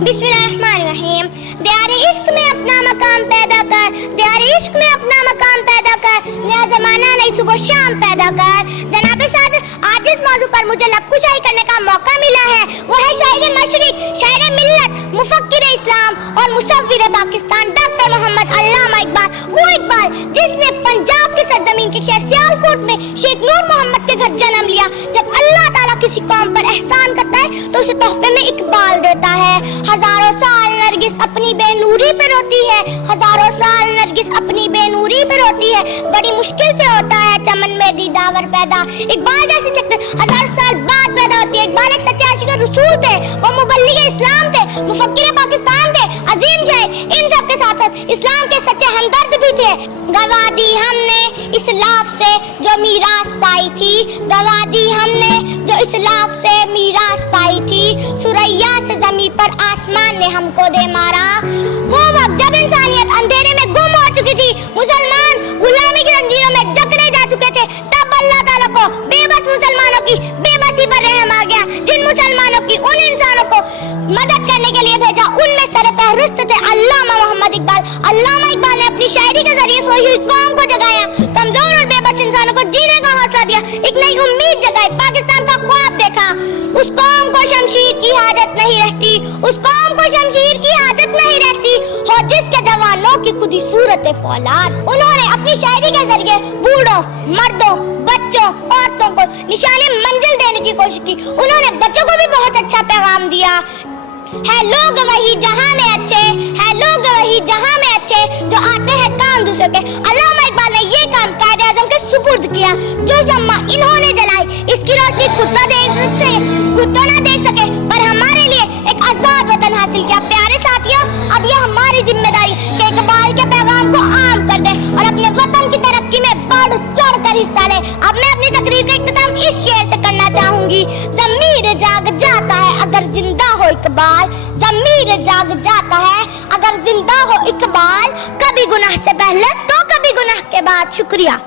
बिस्मिल्लाहिर्रहमानिर्रहीम। दियारे इश्क में अपना मकाम पैदा कर, दियारे इश्क में अपना मकाम पैदा कर, नया जमाना नई सुबह शाम पैदा कर। जनाब साद, आज जिस मौजू पर मुझे लबकुशाई करने का मौका मिला है वो है शायर मशरिक, शायर मिल्लत, मुफक्किर इस्लाम और मुसव्विर पाकिस्तान डॉक्टर मोहम्मद अल्लामा इकबाल। वो इकबाल जिसने पंजाब की सरजमीन के शहर सियालकोट में शेख नूर मोहम्मद के घर जन्म लिया। जब अल्लाह ताला किसी कौम पर एहसान करता है तो उसे तोहफे में इकबाल देता है। हजारों साल नरगिस अपनी बेनूरी पे रोती है, हजारों साल नरगिस अपनी बेनूरी पे रोती है। बड़ी मुश्किल से होता है चमन में दीदावर पैदा। इकबाल जैसे शख्स हजारों साल बाद पैदा होती है। इकबाल एक सच्चे आशिक रसूल थे, वो मुबल्लिग इस्लाम थे, मुफक्किर पाकिस्तान थे, अजीम शायर। इन सब के साथ साथ इस्लाम के सच्चे हमदर्द भी थे। गवा दी हमने इस्लाफ से जो मीरास पाई थी, गवा दी हमने जो इस्लाफ से मीरास पाई थी। सुरैया से ज़मीन पर आसमान ने हमको दे मारा। वो वक्त जब इंसानियत अंधेरे में गुम हो चुकी थी, मुसलमान गुलामी की जंजीरों में जकड़े जा चुके थे, तब अल्लाह ताला को बेबस मुसलमानों की बेबसी पर रहम आ गया। जिन मुसलमानों की उन इंसानों को मदद करने के लिए भेजा, उनमें सरफहरिस्त थे अल्लामा मोहम्मद इकबाल। अल्लामा इकबाल ने अपनी शायरी के जरिए सोई हुई कौम को जगाया, कमजोर और बेबस इंसानों को जीने का हौसला दिया, एक नई उम्मीद जगाई, पाकिस्तान का ख्वाब देखा। उस कौम को शमशीर की हाजत नहीं रहती, उस कौम को शमशीर की हाजत नहीं रहती हो जिसके जवानों की खुदी सूरत फौलाद। उन्होंने अपनी शायरी के जरिए बूढ़ों, मर्दों, बच्चों, औरतों को निशाने मंजिल देने की कोशिश की। उन्होंने बच्चों को भी बहुत अच्छा पैगाम दिया। है लोग वही जहां में अच्छे, है लोग वही जहां में अच्छे जो आते हैं काम दूसरों के। अल्लामा इकबाल ने ये काम कायदे आज़म के सुपुर्द किया। जो शम्मा इन्होंने जलाई, इसकी रोशनी खुद तो ना देख सके पर हमारे लिए एक आजाद वतन हासिल किया। प्यारे साथियों, अब यह हमारी जिम्मेदारी कि इकबाल के पैगाम को आम कर दे और अपने वतन की तरक्की में बढ़ चढ़ कर हिस्सा ले। अब मैं अपनी तकरीर का इख्तिताम इस शेर से करना चाहूंगी। ज़मीर जाग जाता है अगर जिंदा हो इकबाल, ज़मीर जाग जाता है अगर जिंदा हो इकबाल, कभी गुनाह से पहले तो कभी गुनाह के बाद। शुक्रिया।